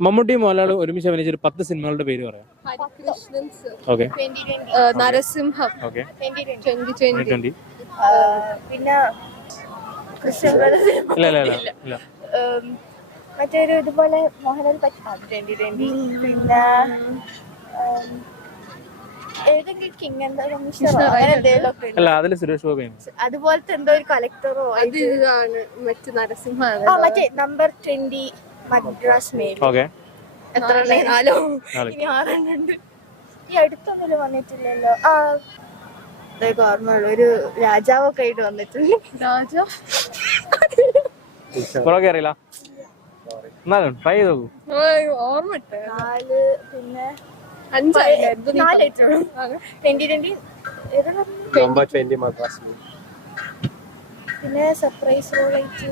മമ്മൂട്ടി മോഹൻലാൽ ഒരുമിച്ച് അഭിനയിച്ച ഒരു 10 സിനിമകളുടെ പേര് പറയാം. ഓക്കെ. നരസിംഹം, ഓക്കെ. 2020, പിന്നെ ഇല്ല. മറ്റൊരു ഇതുപോലെ മോഹൻലാൽ 2020, പിന്നെ ഏതെങ്കിലും കിങ് എന്താ അല്ല, അതില് സുരേഷ് ഗോപിയാണ്. അതുപോലത്തെ എന്തോ ഒരു കളക്ടറോ ഇതാണ് മറ്റു നരസിംഹം. മറ്റേ നമ്പർ 20 മദ്രാസ് മെയിൽ. ഓക്കെ. എത്ര 4 ഇനി 6 ഉണ്ട്. ഈ അടുത്തൊന്നും വന്നിട്ടില്ലല്ലോ. ഓർമ്മയുള്ളൂ, ഒരു രാജാവൊക്കെ ആയിട്ട് വന്നിട്ടുണ്ട്. അറിയില്ല, എന്നാലും ട്രൈ ചെയ്ത് നോക്കൂ. ഓർമ്മ 4 പിന്നെ 5 2020 മദ്രാസ് പിന്നെ സർപ്രൈസ് റോളായിട്ട്